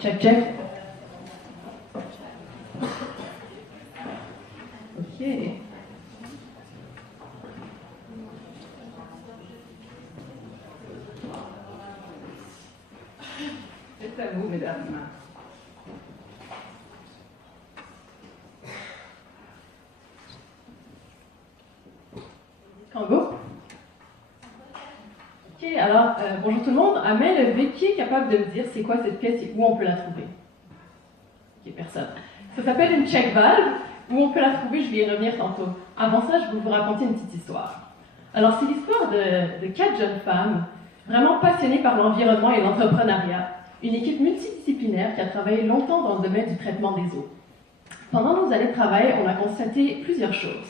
Check, check. OK. C'est à vous, mesdames. Congo? OK, alors, bonjour tout le monde. À main levée, qui est capable de me dire c'est quoi cette pièce et où on peut la trouver? OK, personne. Ça s'appelle une check valve. Où on peut la trouver, je vais y revenir tantôt. Avant ça, je vais vous raconter une petite histoire. Alors, c'est l'histoire de 4 jeunes femmes vraiment passionnées par l'environnement et l'entrepreneuriat. Une équipe multidisciplinaire qui a travaillé longtemps dans le domaine du traitement des eaux. Pendant nos années de travail, on a constaté plusieurs choses.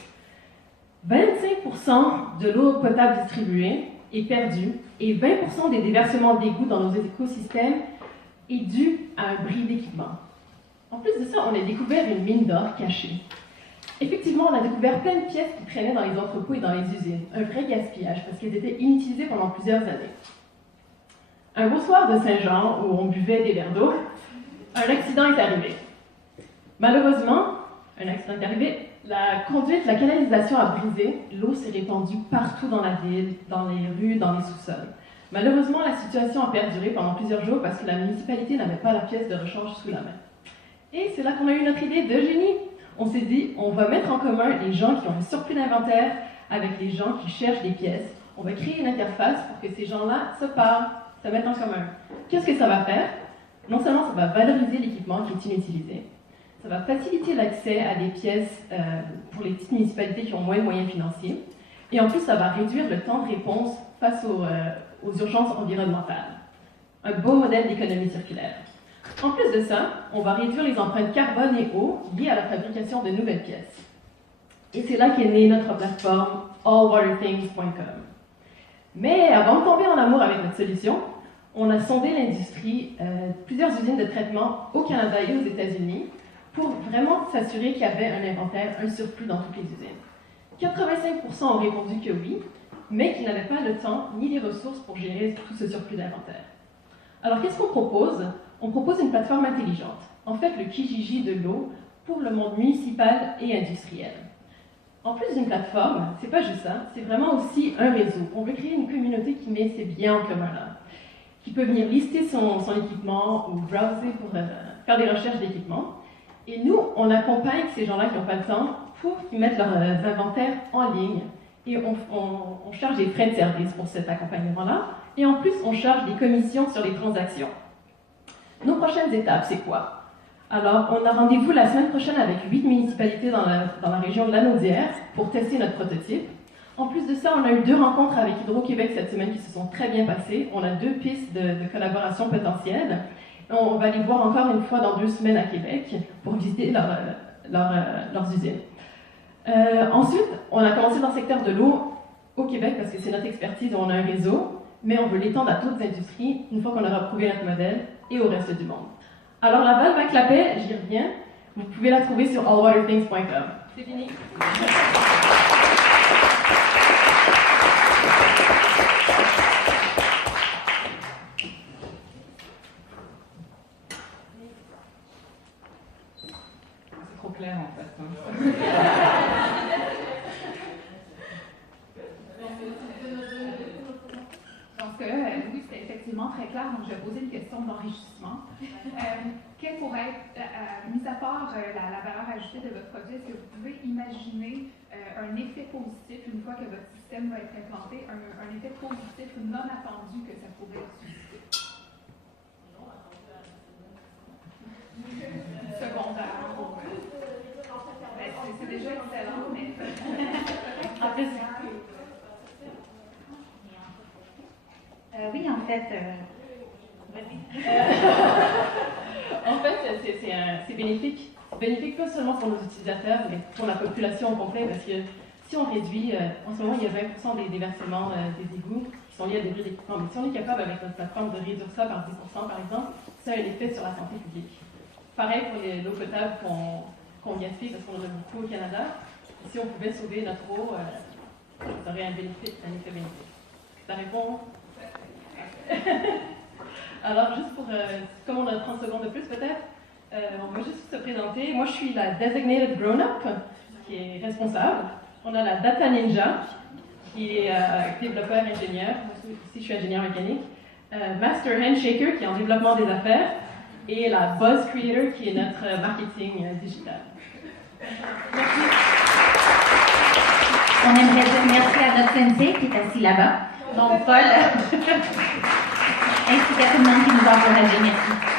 25% de l'eau potable distribuée est perdue et 20% des déversements d'égouts dans nos écosystèmes est dû à un bris d'équipement. En plus de ça, on a découvert une mine d'or cachée. Effectivement, on a découvert plein de pièces qui traînaient dans les entrepôts et dans les usines. Un vrai gaspillage parce qu'elles étaient inutilisées pendant plusieurs années. Un beau soir de Saint-Jean, où on buvait des verres d'eau, un accident est arrivé. Malheureusement, un accident est arrivé, la conduite, la canalisation a brisé, l'eau s'est répandue partout dans la ville, dans les rues, dans les sous-sols. Malheureusement, la situation a perduré pendant plusieurs jours parce que la municipalité n'avait pas la pièce de rechange sous la main. Et c'est là qu'on a eu notre idée de génie. On s'est dit, on va mettre en commun les gens qui ont un surplus d'inventaire avec les gens qui cherchent des pièces. On va créer une interface pour que ces gens-là se parlent, se mettent en commun. Qu'est-ce que ça va faire? Non seulement ça va valoriser l'équipement qui est inutilisé, ça va faciliter l'accès à des pièces pour les petites municipalités qui ont moins de moyens financiers, et en plus ça va réduire le temps de réponse face aux urgences environnementales. Un beau modèle d'économie circulaire. En plus de ça, on va réduire les empreintes carbone et eau liées à la fabrication de nouvelles pièces. Et c'est là qu'est née notre plateforme allwaterthings.com. Mais avant de tomber en amour avec notre solution, on a sondé l'industrie, plusieurs usines de traitement au Canada et aux États-Unis pour vraiment s'assurer qu'il y avait un inventaire, un surplus dans toutes les usines. 85% ont répondu que oui, mais qu'ils n'avaient pas le temps ni les ressources pour gérer tout ce surplus d'inventaire. Alors qu'est-ce qu'on propose? On propose une plateforme intelligente, en fait le Kijiji de l'eau pour le monde municipal et industriel. En plus d'une plateforme, c'est pas juste ça, c'est vraiment aussi un réseau. On veut créer une communauté qui met ses biens en commun là, qui peut venir lister son équipement ou browser pour faire des recherches d'équipement. Et nous, on accompagne ces gens-là qui n'ont pas le temps pour qu'ils mettent leurs inventaires en ligne. Et on charge des frais de service pour cet accompagnement-là. Et en plus, on charge des commissions sur les transactions. Nos prochaines étapes, c'est quoi? Alors, on a rendez-vous la semaine prochaine avec 8 municipalités dans la région de Lanaudière pour tester notre prototype. En plus de ça, on a eu 2 rencontres avec Hydro-Québec cette semaine qui se sont très bien passées. On a 2 pistes de collaboration potentielles. On va les voir encore une fois dans 2 semaines à Québec pour visiter leurs usines. Ensuite, on a commencé dans le secteur de l'eau au Québec parce que c'est notre expertise et on a un réseau, mais on veut l'étendre à toutes les industries une fois qu'on aura prouvé notre modèle et au reste du monde. Alors la valve à clapet, j'y reviens, vous pouvez la trouver sur allwaterthings.com. C'est fini. C'est trop clair en fait. Donc oui, c'était effectivement très clair, donc je vais poser une question d'enrichissement. Quelle pourrait être, mis à part la valeur ajoutée de votre produit, est-ce que vous pouvez imaginer un effet positif une fois que votre système va être implanté, un effet positif non attendu que ça pourrait susciter? Secondaire. C'est déjà excellent, mais En plus, oui, en fait, en fait, c'est bénéfique. C'est bénéfique pas seulement pour nos utilisateurs, mais pour la population au complet, parce que si on réduit, en ce moment, il y a 20% des déversements des égouts qui sont liés à des bris d'équipement, mais si on est capable avec notre plateforme de réduire ça par 10%, par exemple, ça a un effet sur la santé publique. Pareil pour l'eau potable qu'on gaspille, parce qu'on en a beaucoup au Canada. Si on pouvait sauver notre eau, ça aurait un effet bénéfique. Ça répond? Alors, juste pour, comme on a 30 secondes de plus peut-être, on va juste se présenter. Moi, je suis la Designated Grown-Up, qui est responsable. On a la Data Ninja, qui est développeur ingénieur. Moi aussi, je suis ingénieur mécanique. Master Handshaker, qui est en développement des affaires. Et la Buzz Creator, qui est notre marketing digital. Merci. On aimerait dire merci à notre sensei qui est assis là-bas. Donc, Paul, ainsi qu'à tout le monde qui nous a encouragés. Merci.